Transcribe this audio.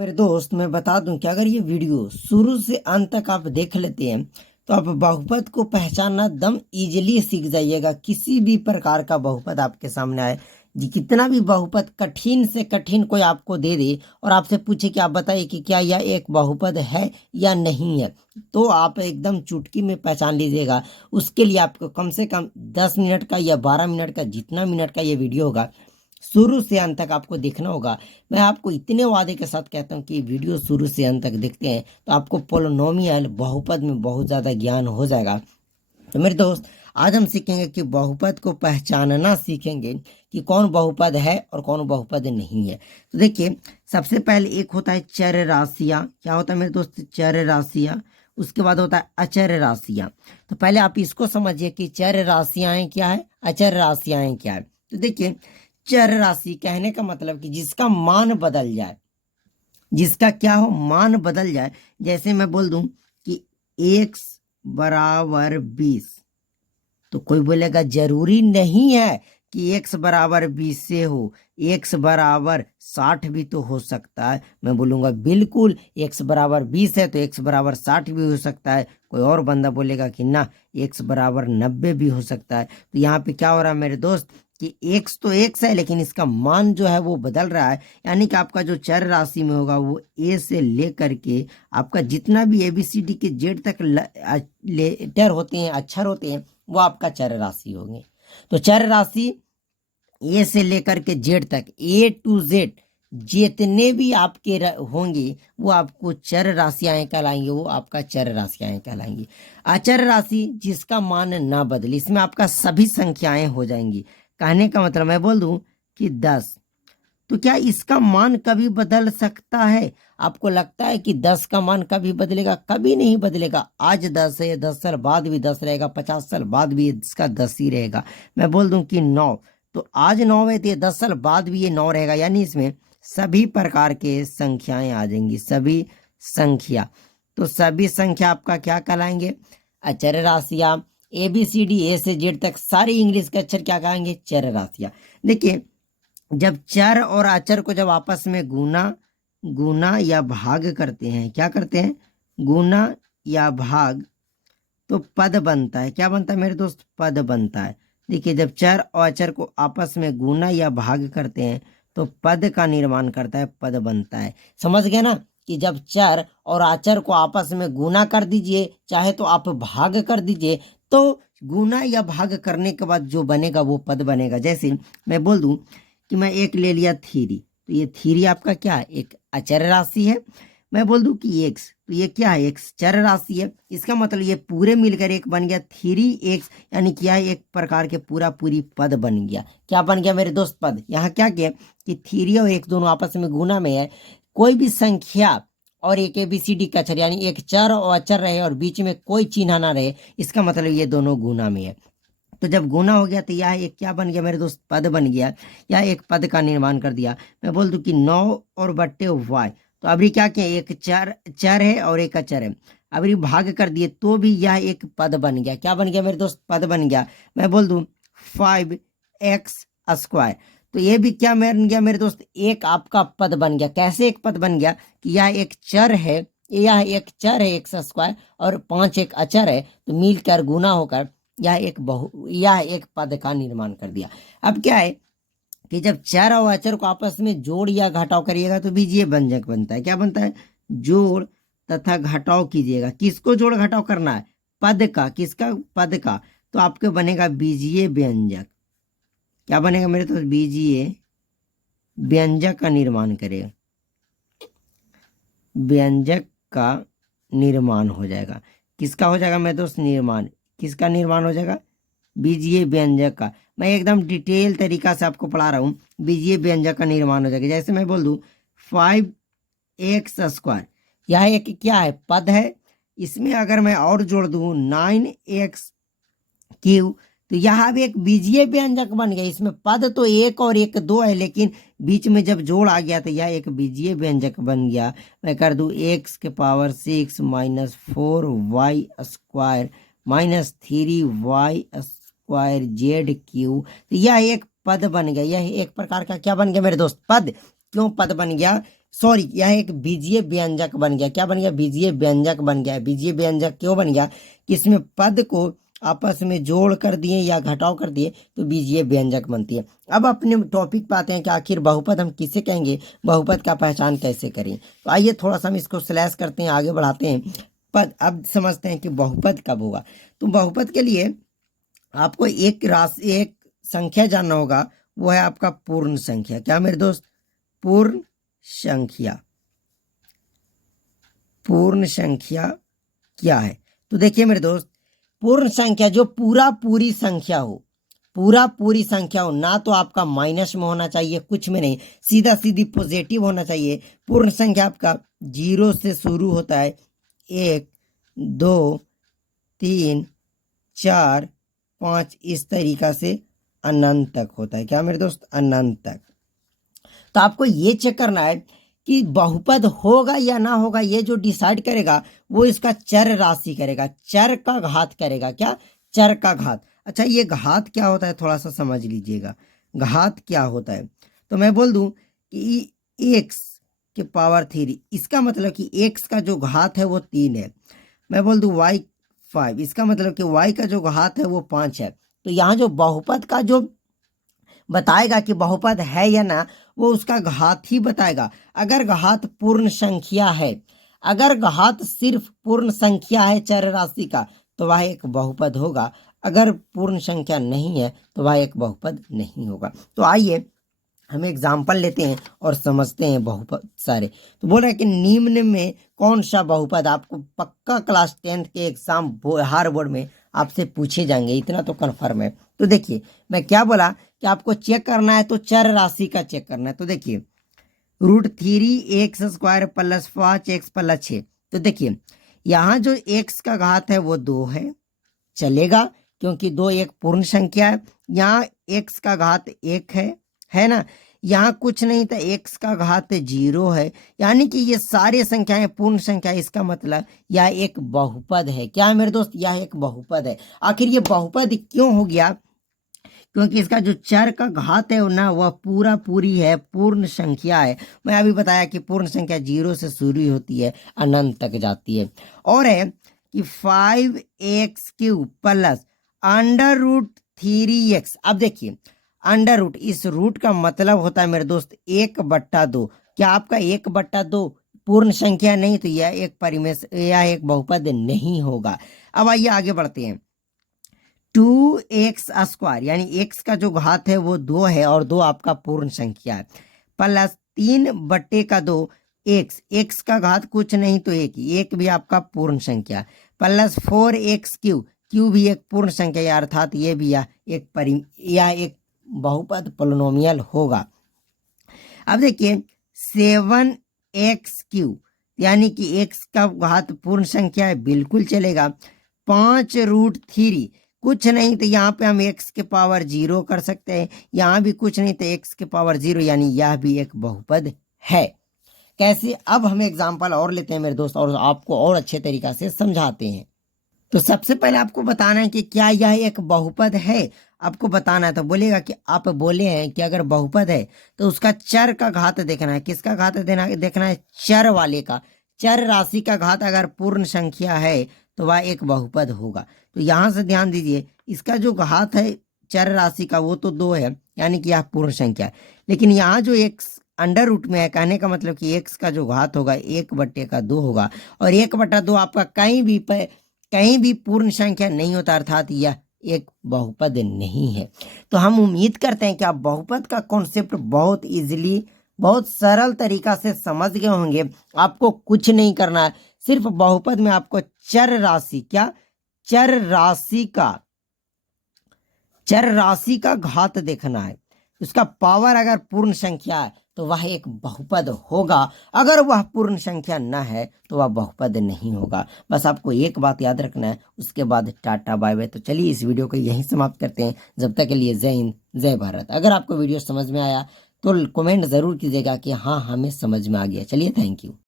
मेरे दोस्त मैं बता दूं कि अगर ये वीडियो शुरू से अंत तक आप देख लेते हैं तो आप बहुपद को पहचानना दम इजीली सीख जाइएगा। किसी भी प्रकार का बहुपद आपके सामने आए जी, कितना भी बहुपद कठिन से कठिन कोई आपको दे दे और आपसे पूछे कि आप बताइए कि क्या यह एक बहुपद है या नहीं है, तो आप एकदम चुटकी में पहचान लीजिएगा। उसके लिए आपको कम से कम 10 मिनट का या 12 मिनट का, जितना मिनट का ये वीडियो होगा, शुरू से अंत तक आपको देखना होगा। मैं आपको इतने वादे के साथ कहता हूँ कि वीडियो शुरू से अंत तक देखते हैं तो आपको पोलिनोमियल बहुपद में बहुत ज़्यादा ज्ञान हो जाएगा। तो मेरे दोस्त, आज हम सीखेंगे कि बहुपद को पहचानना सीखेंगे कि कौन बहुपद है और कौन बहुपद नहीं है। तो देखिए, सबसे पहले एक होता है चर राशियाँ। क्या होता है मेरे दोस्त? चर राशियाँ। उसके बाद होता है अचर राशियाँ। तो पहले आप इसको समझिए कि चर राशियाँ क्या है, अचर राशियाँ क्या है। तो देखिए, चर राशि कहने का मतलब कि जिसका मान बदल जाए, जिसका क्या हो, मान बदल जाए। जैसे मैं बोल दूं कि x बराबर 20, तो कोई बोलेगा जरूरी नहीं है कि x बराबर 20 से हो, x बराबर 60 भी तो हो सकता है। मैं बोलूंगा बिल्कुल, x बराबर 20 है तो x बराबर 60 भी हो सकता है। कोई और बंदा बोलेगा कि ना, x बराबर 90 भी हो सकता है। तो यहाँ पे क्या हो रहा है मेरे दोस्त कि x तो x है, लेकिन इसका मान जो है वो बदल रहा है। यानी कि आपका जो चर राशि में होगा वो a से लेकर के आपका जितना भी ABCD के जेड तक लेटर होते हैं, अक्षर होते हैं, वो आपका चर राशि होंगे। तो चर राशि ए से लेकर के जेड तक, A to Z जितने भी आपके होंगे वो आपको चर राशियां कहलाएंगे, वो आपका चर राशियां कहलाएंगी। अचर राशि जिसका मान ना बदले, इसमें आपका सभी संख्याएं हो जाएंगी। कहने का मतलब मैं बोल दूं कि 10, तो क्या इसका मान कभी बदल सकता है? आपको लगता है कि 10 का मान कभी बदलेगा? कभी नहीं बदलेगा। आज 10 है, 10 साल बाद भी 10 रहेगा, 50 साल बाद भी इसका 10 ही रहेगा। मैं बोल दूं कि 9, तो आज 9 है तो ये 10 साल बाद भी ये 9 रहेगा। यानी इसमें सभी प्रकार के संख्याएं आ जाएंगी, सभी संख्या। तो सभी संख्या आपका क्या कहलाएंगे? अचर राशियां। ABCD A से Z तक सारे इंग्लिश के अक्षर क्या कहेंगे? चर राशियां। देखिए, जब चर और अचर को जब आपस में गुना गुना या भाग करते हैं, क्या करते हैं? गुना या भाग, तो पद बनता है। क्या बनता है मेरे दोस्त? पद बनता है। देखिए, जब चर और अचर को आपस में गुना या भाग करते हैं तो पद का निर्माण करता है, पद बनता है। समझ गए ना कि जब चर और अचर को आपस में गुना कर दीजिए, चाहे तो आप भाग कर दीजिए, तो गुना या भाग करने के बाद जो बनेगा वो पद बनेगा। जैसे मैं बोल दूं कि मैं एक ले लिया थ्री, तो ये थ्री आपका क्या है? एक अचर राशि है। मैं बोल दूं कि एक्स, तो ये क्या है? एक्स चर राशि है। इसका मतलब ये पूरे मिलकर एक बन गया 3x, यानी क्या है? एक प्रकार के पूरा पूरी पद बन गया। क्या बन गया मेरे दोस्त? पद। यहाँ क्या किया कि 3 और 1 दोनों आपस में गुना में है। कोई भी संख्या और एक ABCD का अक्षर, यानी एक चर और अचर रहे और बीच में कोई चिन्ह ना रहे, इसका मतलब ये दोनों गुना में है। तो जब गुना हो गया तो यह एक क्या बन गया मेरे दोस्त? पद बन गया। यह एक पद का निर्माण कर दिया। मैं बोल दूं कि 9 और बट्टे y, तो अभी क्या किया? एक चर चर है और एक अचर है, अभी भाग कर दिए तो भी यह एक पद बन गया। क्या बन गया मेरे दोस्त? पद बन गया। मैं बोल दूं 5x², तो ये भी क्या बन गया मेरे दोस्त? एक आपका पद बन गया। कैसे एक पद बन गया? कि यह एक चर है, यह एक चर है x² और 5 एक अचर है, तो मिलकर गुना होकर यह एक पद का निर्माण कर दिया। अब क्या है कि जब चर और अचर को आपस में जोड़ या घटाव करिएगा तो बीजीय व्यंजक बनता है। क्या बनता है? जोड़ तथा घटाव कीजिएगा। किसको जोड़ घटाव करना है? पद का। किसका? पद का। तो आपके बनेगा बीजीय व्यंजक। क्या बनेगा मेरे? तो बीजीय व्यंजक का निर्माण करेगा, व्यंजक का निर्माण हो जाएगा। किसका हो जाएगा मेरे दोस्त? निर्माण। किसका निर्माण हो जाएगा? बीजीय व्यंजक का। मैं एकदम डिटेल तरीका से आपको पढ़ा रहा हूँ। बीजीय व्यंजक का निर्माण हो जाएगा। जैसे मैं बोल दूं 5x², यह एक क्या है? पद है। इसमें अगर मैं और जोड़ दूं 9x3, तो यह भी एक बीजीय व्यंजक बन गया। इसमें पद तो एक और एक दो है, लेकिन बीच में जब जोड़ आ गया तो यह एक बीजीय व्यंजक बन गया। मैं कर दूं x⁻6 -4y² -3y² z3, तो यह एक पद बन गया। यह एक प्रकार का क्या बन गया मेरे दोस्त? पद। क्यों पद बन गया? सॉरी, यह एक बीजीय व्यंजक बन गया। क्या बन गया? बीजीय व्यंजक बन गया। बीजीय व्यंजक क्यों बन गया? कि इसमें पद को आपस में जोड़ कर दिए या घटाव कर दिए तो बीजीय व्यंजक बनती है। अब अपने टॉपिक पे आते हैं कि आखिर बहुपद हम किसे कहेंगे, बहुपद का पहचान कैसे करें। तो आइए थोड़ा सा हम इसको स्लैश करते हैं, आगे बढ़ाते हैं। पद अब समझते हैं कि बहुपद कब होगा। तो बहुपद के लिए आपको एक राशि, एक संख्या जानना होगा, वो है आपका पूर्ण संख्या। क्या मेरे दोस्त? पूर्ण संख्या। पूर्ण संख्या क्या है? तो देखिए मेरे दोस्त, पूर्ण संख्या जो पूरा पूरी संख्या हो, पूरा पूरी संख्या हो, ना तो आपका माइनस में होना चाहिए, कुछ में नहीं, सीधा सीधी पॉजिटिव होना चाहिए। पूर्ण संख्या आपका 0 से शुरू होता है, 1 2 3 4 5 इस तरीका से अनंत तक होता है। क्या मेरे दोस्त? अनंत तक। तो आपको ये चेक करना है कि बहुपद होगा या ना होगा, ये जो डिसाइड करेगा वो इसका चर राशि करेगा, चर का घात करेगा। क्या? चर का घात। अच्छा, ये घात क्या होता है थोड़ा सा समझ लीजिएगा। घात क्या होता है? तो मैं बोल दूं कि x के पावर 3, इसका मतलब कि x का जो घात है वो 3 है। मैं बोल दूं y 5, इसका मतलब कि y का जो घात है वो 5 है। तो यहाँ जो बहुपद का जो बताएगा कि बहुपद है या ना, वो उसका घात ही बताएगा। अगर घात पूर्ण संख्या है, अगर घात सिर्फ पूर्ण संख्या है चर राशि का, तो वह एक बहुपद होगा। अगर पूर्ण संख्या नहीं है तो वह एक बहुपद नहीं होगा। तो आइए हम एग्जाम्पल लेते हैं और समझते हैं बहुपद सारे। तो बोल रहे हैं कि निम्न में कौन सा बहुपद, आपको पक्का क्लास 10th के एग्जाम हर बोर्ड में आपसे पूछे जाएंगे, इतना तो कन्फर्म है। तो देखिए मैं क्या बोला कि आपको चेक करना है तो चर राशि का चेक करना है। तो देखिए √3x² प्लस 5x प्लस 6। तो देखिए यहाँ जो x का घात है वो 2 है, चलेगा क्योंकि 2 एक पूर्ण संख्या है। यहाँ x का घात 1 है ना। यहाँ कुछ नहीं था, x का घात 0 है, यानी कि ये सारी संख्याएं पूर्ण संख्या। इसका मतलब यह एक बहुपद है। क्या है मेरे दोस्त? यह एक बहुपद है। आखिर ये बहुपद क्यों हो गया? क्योंकि इसका जो चर का घात है ना, वह पूरा पूरी है, पूर्ण संख्या है। मैं अभी बताया कि पूर्ण संख्या 0 से शुरू होती है, अनंत तक जाती है। और है कि 5x³ प्लस √3x। अब देखिए अंडर रूट, इस रूट का मतलब होता है मेरे दोस्त 1/2। क्या आपका 1/2 पूर्ण संख्या नहीं? तो यह एक परिमेय, यह एक बहुपद नहीं होगा। अब आइए आगे बढ़ते हैं। 2x² यानी x का जो घात है वो 2 है और 2 आपका पूर्ण संख्या है, प्लस 3/2 x का घात कुछ नहीं तो 1 भी आपका पूर्ण संख्या, प्लस 4x³ क्यू भी एक पूर्ण संख्या, अर्थात ये भी यह एक बहुपद पोलिनोमियल होगा। अब देखिए 7x³ यानी कि x का घात पूर्ण संख्या है, बिल्कुल चलेगा। 5√3 कुछ नहीं तो यहाँ पे हम x के पावर 0 कर सकते हैं, यहाँ भी कुछ नहीं तो x के पावर 0, यानी यह भी एक बहुपद है। कैसे? अब हम एग्जाम्पल और लेते हैं मेरे दोस्त और आपको और अच्छे तरीका से समझाते हैं। तो सबसे पहले आपको बताना है कि क्या यह एक बहुपद है, आपको बताना है। तो बोलेगा कि आप बोले हैं कि अगर बहुपद है तो उसका चर का घात देखना है। किसका घात देखना है? चर वाले का। चर राशि का घात अगर पूर्ण संख्या है तो वह एक बहुपद होगा। तो यहाँ से ध्यान दीजिए, इसका जो घात है चर राशि का वो तो 2 है, यानी कि यह पूर्ण संख्या है। लेकिन यहाँ जो x अंडर रूट में है, कहने का मतलब कि x का जो घात होगा 1/2 होगा, और 1/2 आपका कहीं भी पूर्ण संख्या नहीं होता, अर्थात यह एक बहुपद नहीं है। तो हम उम्मीद करते हैं कि आप बहुपद का कॉन्सेप्ट बहुत इजीली, बहुत सरल तरीका से समझ गए होंगे। आपको कुछ नहीं करना है, सिर्फ बहुपद में आपको चर राशि, क्या? चर राशि का घात देखना है। उसका पावर अगर पूर्ण संख्या है तो वह एक बहुपद होगा, अगर वह पूर्ण संख्या न है तो वह बहुपद नहीं होगा। बस आपको एक बात याद रखना है, उसके बाद टाटा बाय बाय। तो चलिए इस वीडियो को यहीं समाप्त करते हैं। जब तक के लिए जय हिंद, जय भारत। अगर आपको वीडियो समझ में आया तो कमेंट जरूर कीजिएगा कि हाँ हमें समझ में आ गया। चलिए, थैंक यू।